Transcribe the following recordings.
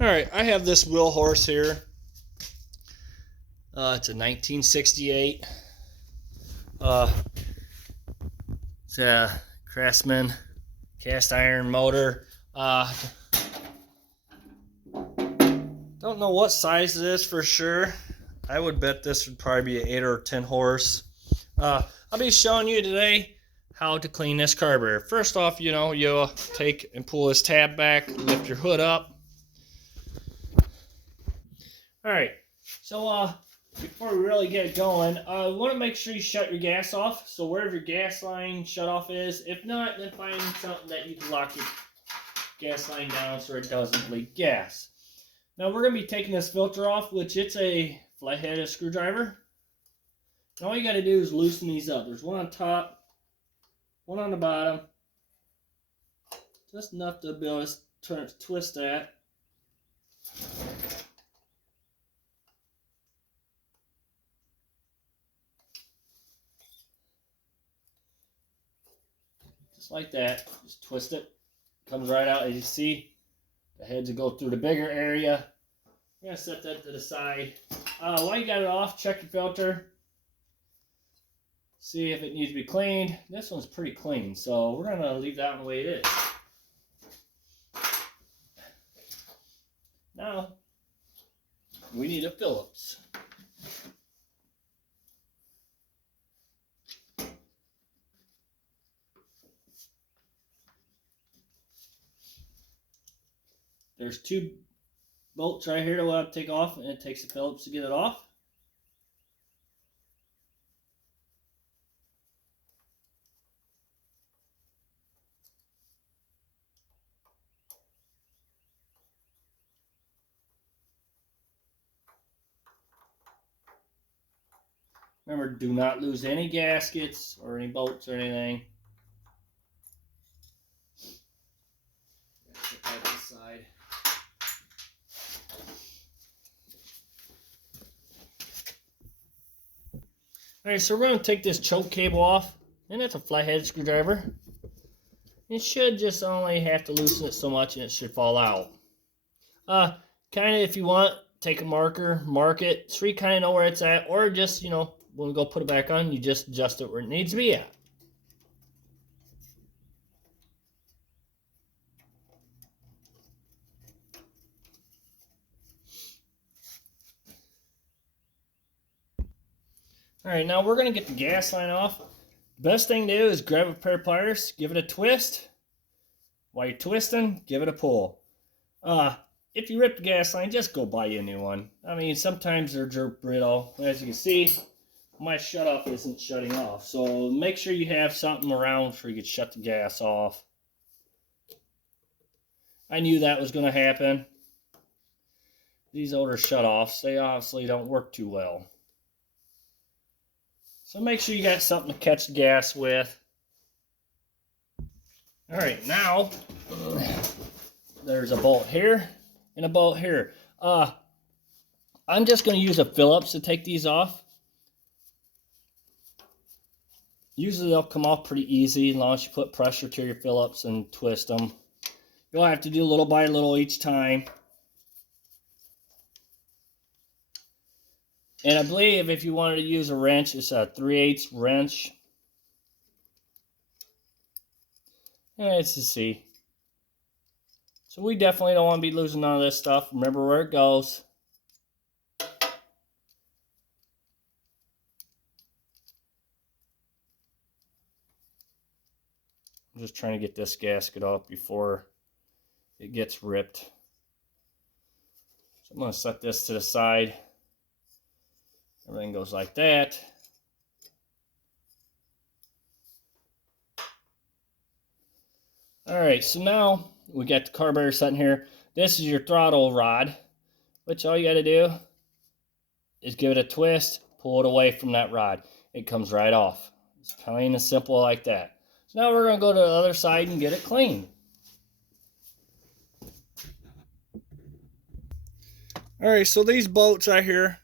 All right, I have this wheel horse here. It's a 1968. It's a Craftsman cast iron motor. Don't know what size it is for sure. I would bet this would probably be an 8 or 10 horse. I'll be showing you today how to clean this carburetor. First off, you'll take and pull this tab back, lift your hood up. All right, so before we really get going, you want to make sure you shut your gas off. So wherever your gas line shut off is, if not, then find something that you can lock your gas line down so it doesn't leak gas. Now we're going to be taking this filter off, which it's a flat-headed screwdriver. And all you got to do is loosen these up. There's one on top, one on the bottom. Just enough to be able to twist that. Just like that. Just twist it. Comes right out. As you see, the heads will go through the bigger area. I'm going to set that to the side. While you got it off, check your filter. See if it needs to be cleaned. This one's pretty clean, so we're going to leave that one the way it is. Now, we need a Phillips. There's two bolts right here that we'll have to take off, and it takes a Phillips to get it off. Remember, do not lose any gaskets or any bolts or anything. Put that to the side. Alright, so we're going to take this choke cable off, and that's a flathead screwdriver. It should just only have to loosen it so much and it should fall out. Kind of if you want, take a marker, mark it, so you kind of know where it's at, or just, when we go put it back on, you just adjust it where it needs to be at. Alright, now we're going to get the gas line off. Best thing to do is grab a pair of pliers, give it a twist. While you're twisting, give it a pull. If you rip the gas line, just go buy you a new one. I mean, sometimes they're brittle. As you can see, my shutoff isn't shutting off. So make sure you have something around so you can shut the gas off. I knew that was going to happen. These older shutoffs, they obviously don't work too well. So make sure you got something to catch the gas with. Alright, now there's a bolt here and a bolt here. I'm just going to use a Phillips to take these off. Usually they'll come off pretty easy as long as you put pressure to your Phillips and twist them. You'll have to do little by little each time. And I believe if you wanted to use a wrench, it's a 3/8 wrench. And it's a C. So we definitely don't want to be losing none of this stuff. Remember where it goes. I'm just trying to get this gasket off before it gets ripped. So I'm going to set this to the side. Everything goes like that. Alright, so now we got the carburetor sitting here. This is your throttle rod, which all you got to do is give it a twist, pull it away from that rod. It comes right off. It's plain and simple like that. So now we're going to go to the other side and get it clean. Alright, so these bolts right here,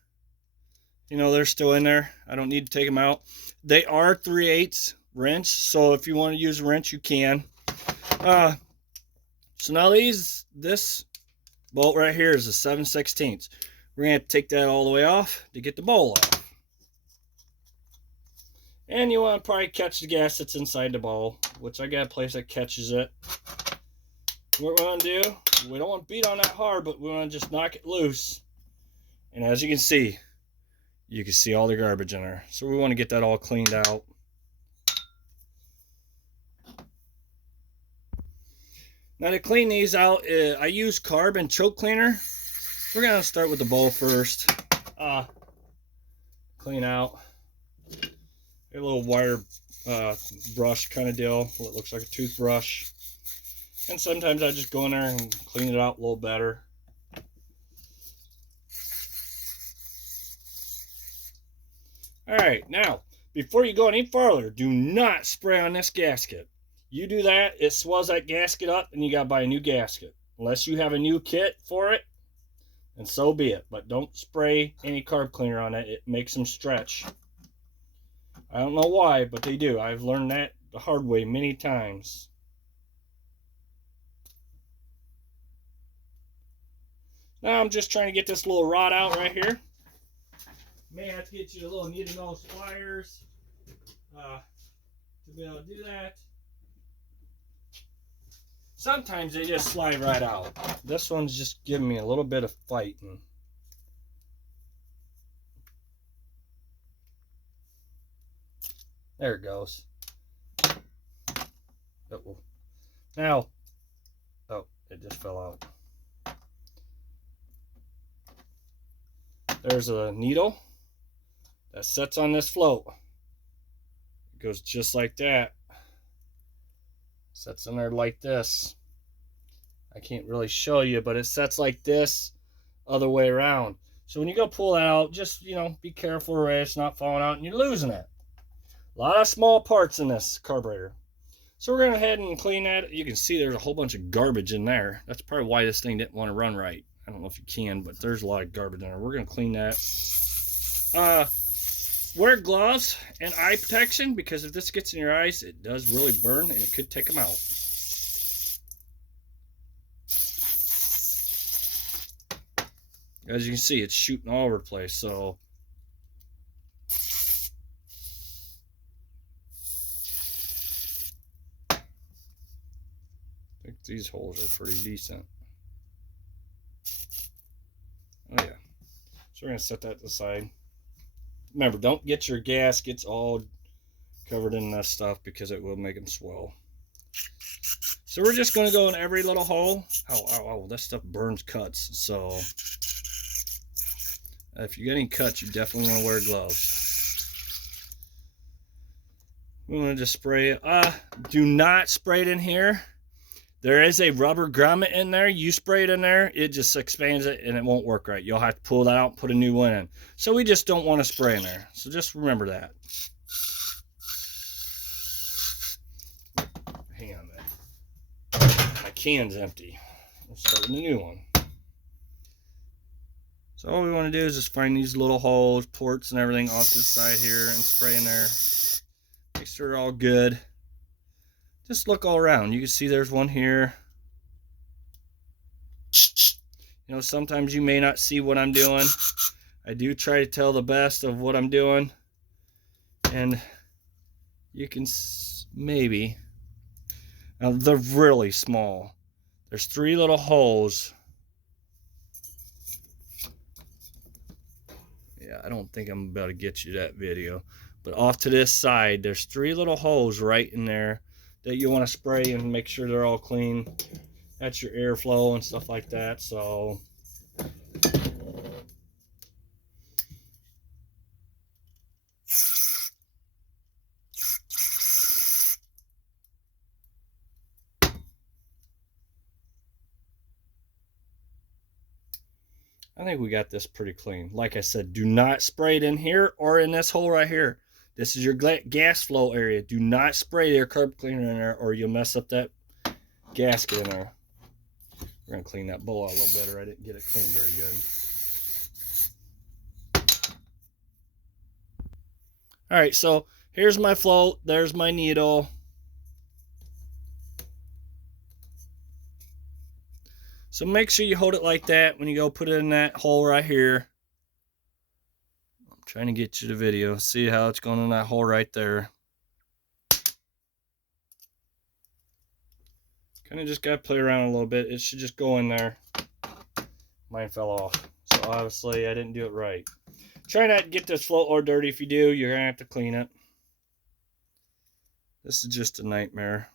they're still in there. I don't need to take them out. They are 3/8 wrench, so if you want to use a wrench, you can. So now this Bolt right here is a 7/16. We're going to have to take that all the way off to get the bowl off. And you want to probably catch the gas that's inside the bowl, which I got a place that catches it. What we want to do, we don't want to beat on that hard, but we want to just knock it loose. And as you can see all the garbage in there. So we want to get that all cleaned out. Now to clean these out, I use carb and choke cleaner. We're going to start with the bowl first. Clean out. A little wire brush kind of deal. It looks like a toothbrush. And sometimes I just go in there and clean it out a little better. Alright, now, before you go any farther, do not spray on this gasket. You do that, it swells that gasket up, and you got to buy a new gasket. Unless you have a new kit for it, and so be it. But don't spray any carb cleaner on it. It makes them stretch. I don't know why, but they do. I've learned that the hard way many times. Now I'm just trying to get this little rod out right here. May have to get you a little needle-nose pliers to be able to do that. Sometimes they just slide right out. This one's just giving me a little bit of fighting. There it goes. Uh-oh. Now, oh, it just fell out. There's a needle that sets on this float. It goes just like that. Sets in there like this. I can't really show you, but it sets like this other way around. So when you go pull that out, just, be careful where it's not falling out and you're losing it. A lot of small parts in this carburetor. So we're going to go ahead and clean that. You can see there's a whole bunch of garbage in there. That's probably why this thing didn't want to run right. I don't know if you can, but there's a lot of garbage in there. We're going to clean that. Wear gloves and eye protection, because if this gets in your eyes, it does really burn and it could take them out. As you can see, it's shooting all over the place, so I think these holes are pretty decent. Oh yeah. So we're going to set that to the side. Remember, don't get your gaskets all covered in this stuff because it will make them swell. So we're just going to go in every little hole. Oh, that stuff burns cuts. So if you get any cuts, you definitely want to wear gloves. We want to just spray it. Do not spray it in here. There is a rubber grommet in there. You spray it in there, it just expands it and it won't work right. You'll have to pull that out and put a new one in. So we just don't want to spray in there. So just remember that. Hang on there. My can's empty. Let's start with a new one. So all we want to do is just find these little holes, ports and everything off this side here and spray in there. Make sure they're all good. Just look all around. You can see there's one here. Sometimes you may not see what I'm doing. I do try to tell the best of what I'm doing. And you can maybe. Now they're really small. There's 3 little holes. Yeah, I don't think I'm about to get you that video. But off to this side, there's 3 little holes right in there that you want to spray and make sure they're all clean. That's your airflow and stuff like that. So I think we got this pretty clean. Like I said, do not spray it in here or in this hole right here. This is your gas flow area. Do not spray your carb cleaner in there or you'll mess up that gasket in there. We're going to clean that bowl out a little better. I didn't get it cleaned very good. All right, so here's my float. There's my needle. So make sure you hold it like that when you go put it in that hole right here. I'm trying to get you the video. See how it's going in that hole right there. Kind of just got to play around a little bit. It should just go in there. Mine fell off. So obviously I didn't do it right. Try not to get this float or dirty. If you do, you're going to have to clean it. This is just a nightmare.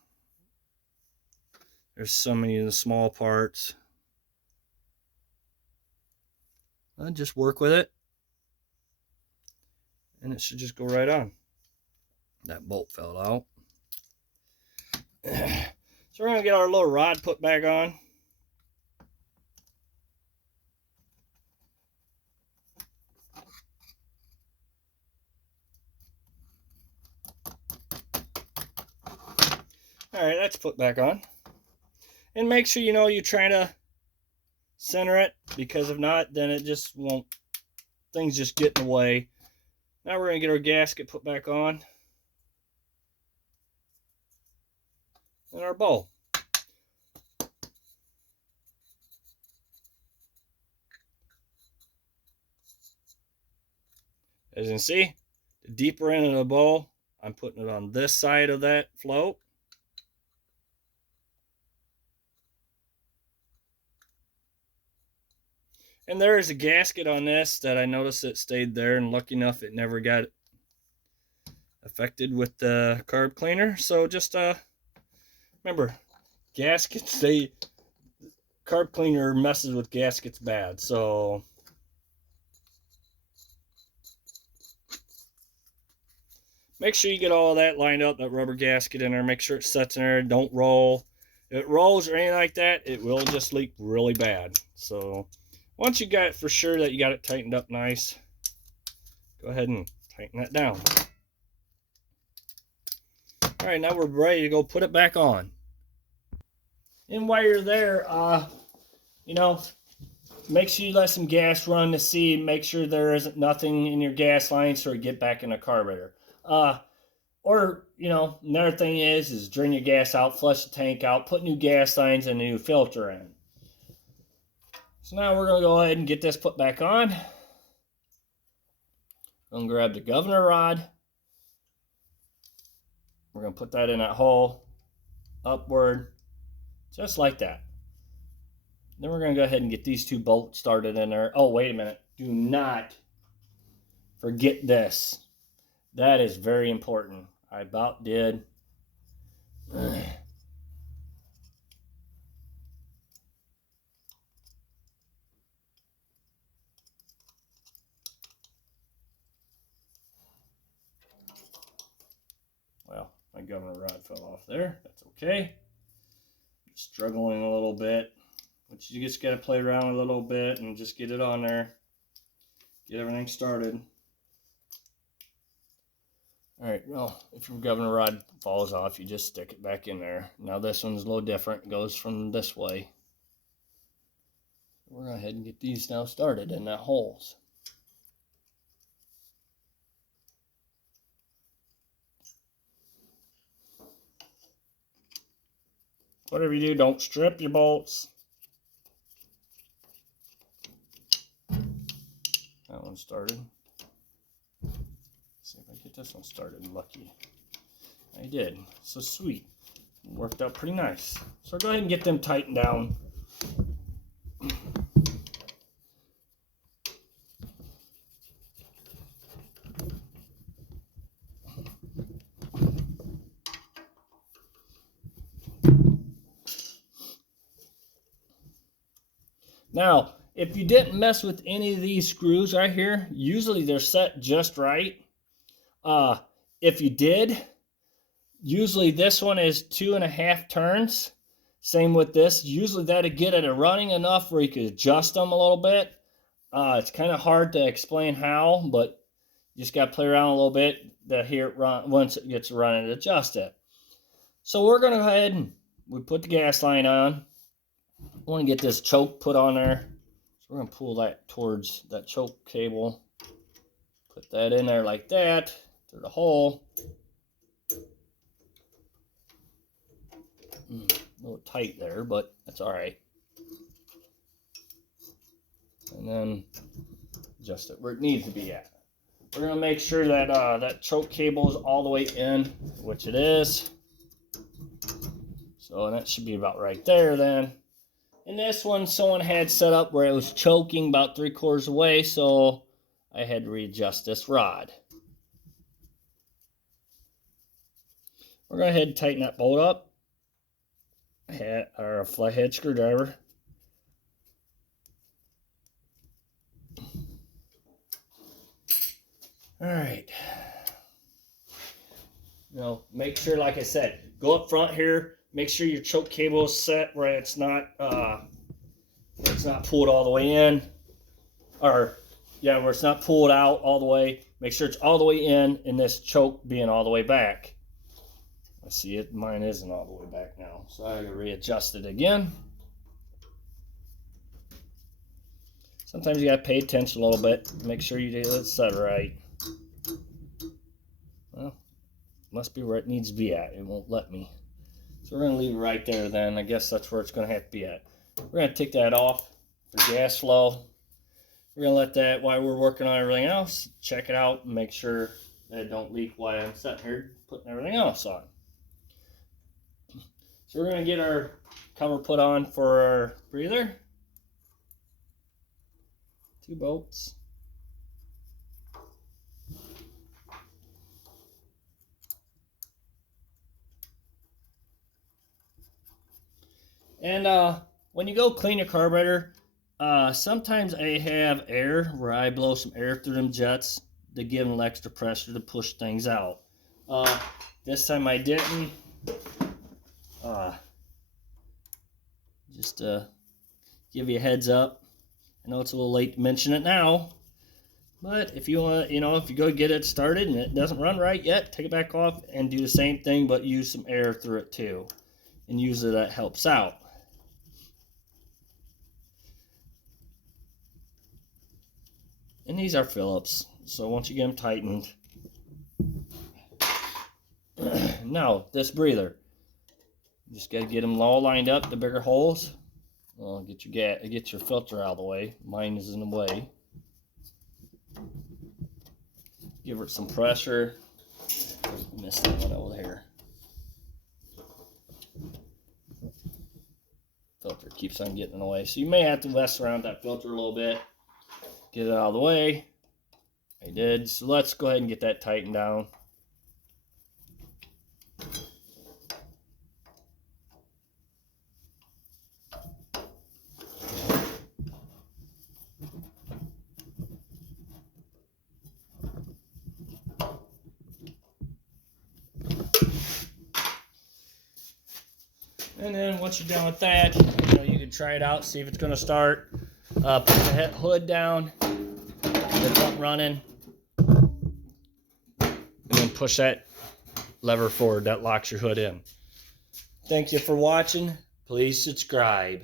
There's so many of the small parts. I'll just work with it. And it should just go right on. That bolt fell out. So we're going to get our little rod put back on. Alright, that's put back on. And make sure you know you're trying to center it, because if not, then it just won't, things just get in the way. Now we're going to get our gasket put back on. And our bowl. As you can see, the deeper end of the bowl, I'm putting it on this side of that float. And there is a gasket on this that I noticed it stayed there, and lucky enough it never got affected with the carb cleaner. So just remember, gaskets, carb cleaner messes with gaskets bad. So make sure you get all of that lined up, that rubber gasket in there. Make sure it sets in there. Don't roll. If it rolls or anything like that, it will just leak really bad. So once you got it for sure that you got it tightened up nice, go ahead and tighten that down. All right, now we're ready to go put it back on. And while you're there, you know, make sure you let some gas run to see, make sure there isn't nothing in your gas line so you get back in the carburetor. Or, you know, another thing is drain your gas out, flush the tank out, put new gas lines and a new filter in. So now we're going to go ahead and get this put back on. I'm going to grab the governor rod. We're going to put that in that hole, upward, just like that. Then we're going to go ahead and get these two bolts started in there. Oh, wait a minute. Do not forget this. That is very important. I about did. Well, my governor rod fell off there. That's okay. Struggling a little bit. But you just got to play around a little bit and just get it on there. Get everything started. Alright, well, if your governor rod falls off, you just stick it back in there. Now this one's a little different. It goes from this way. We're going to go ahead and get these now started in that holes. Whatever you do, don't strip your bolts. That one started. Let's see if I get this one started. Lucky. I did. So sweet. Worked out pretty nice. So go ahead and get them tightened down. Now, if you didn't mess with any of these screws right here, usually they're set just right. If you did, usually this one is 2.5 turns. Same with this. Usually that'd get it running enough where you could adjust them a little bit. It's kind of hard to explain how, but you just got to play around a little bit to hear it run. Once it gets running, adjust it. So we're going to go ahead and we put the gas line on. I want to get this choke put on there. So we're going to pull that towards that choke cable. Put that in there like that through the hole. A little tight there, but that's all right. and then adjust it where it needs to be at. We're going to make sure that that choke cable is all the way in, which it is. So that should be about right there then. And this one, someone had set up where it was choking about 3/4 away, so I had to readjust this rod. We're going to go ahead and tighten that bolt up. Our flathead screwdriver. Alright. Make sure, like I said, go up front here. Make sure your choke cable is set where it's not pulled all the way in. Or, yeah, where it's not pulled out all the way. Make sure it's all the way in, and this choke being all the way back. I see it. Mine isn't all the way back now. So I gotta readjust it again. Sometimes you gotta pay attention a little bit. Make sure you do it set right. Well, must be where it needs to be at. It won't let me. So we're gonna leave it right there then. I guess that's where it's gonna have to be at. We're gonna take that off for gas flow. We're gonna let that, while we're working on everything else, check it out and make sure that it don't leak while I'm sitting here putting everything else on. So we're gonna get our cover put on for our breather. 2 bolts. And when you go clean your carburetor, sometimes I have air where I blow some air through them jets to give them extra pressure to push things out. This time I didn't. Just give you a heads up. I know it's a little late to mention it now, but if you want, if you go get it started and it doesn't run right yet, take it back off and do the same thing, but use some air through it too, and usually that helps out. And these are Phillips, so once you get them tightened. Now, this breather. You just got to get them all lined up, the bigger holes. Well, get your filter out of the way. Mine is in the way. Give it some pressure. Missed that one over there. Filter keeps on getting in the way, so you may have to mess around that filter a little bit. Get it out of the way. I did. So let's go ahead and get that tightened down. And then once you're done with that, you can try it out, see if it's going to start. Put the hood down, get it up running, and then push that lever forward. That locks your hood in. Thank you for watching. Please subscribe.